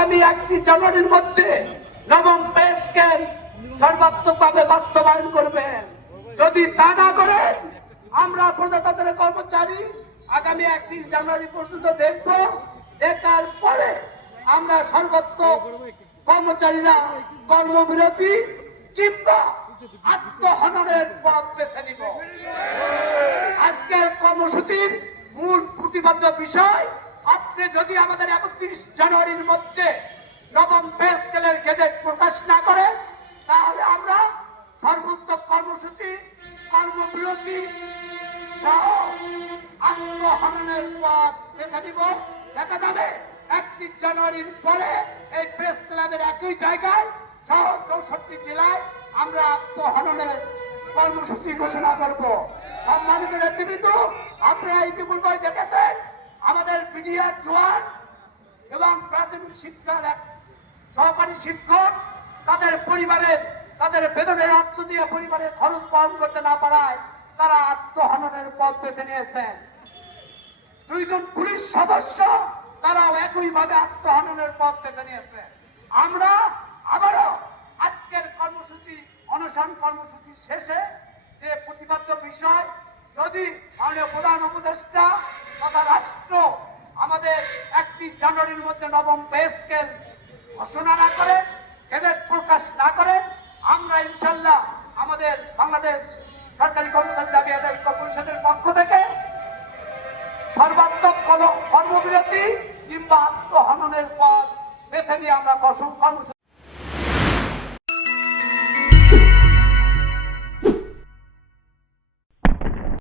আগামী 31 জানুয়ারির মধ্যে নবম পে স্কেল সর্বাত্মকভাবে বাস্তবায়ন করবেন। যদি তা না করেন আমরা প্রজাতন্ত্রের কর্মচারী আগামী 31 জানুয়ারি পর্যন্ত দেখব, দেখার পরে আমরা সর্বত্র কর্মচারীরা কর্মবিরতি কিংবা আত্মহননের পথ বেছে নিব। আজকের কর্মসূচির মূল প্রতিপাদ্য বিষয়, আপনি যদি আমাদের 31 জানুয়ারির মধ্যে নবম পে স্কেলের গেজেট প্রকাশ না করেন তাহলে আমরা সর্বোচ্চ কর্মসূচি কর্মবিরতি সহ আত্মহননের পথ বেছে নিব। দেখা যাবে 31 জানুয়ারির পরে এই প্রেস ক্লাবের একই জায়গায় সহ 64 জেলায় আমরা আত্মহননের কর্মসূচি ঘোষণা করব। সম্মানিত নেতৃবৃন্দ, আপনারা ইতিপূর্বে দেখেছেন আমাদের বিডিআর জওয়ান এবং প্রাথমিক শিক্ষার এক সহকারী শিক্ষক তাদের বেতনের অর্থ দিয়ে পরিবারের খরচ বহন করতে না পারায় তারা আত্মহননের পথ বেছে নিয়েছেন। 2 জন পুলিশ সদস্য তারাও একইভাবে আত্মহননের পথ বেছে নিয়েছে। আমরা আবারও আজকের কর্মসূচি অনশন কর্মসূচি শেষে যে প্রতিপাদ্য বিষয়, যদি মাননীয় প্রধান উপদেষ্টা তথা রাষ্ট্র আমাদের 31 জানুয়ারির মধ্যে নবম পে স্কেল ঘোষণা না করে, গেজেট প্রকাশ না করে, আমরা ইনশাল্লাহ আমাদের বাংলাদেশ সরকারি কর্মচারী দাবি আদায় পরিষদের পক্ষ থেকে সর্বাত্মক কর্মবিরতি কিংবা আত্মহননের পথ বেছে নিয়ে আমরা কর্মসূচি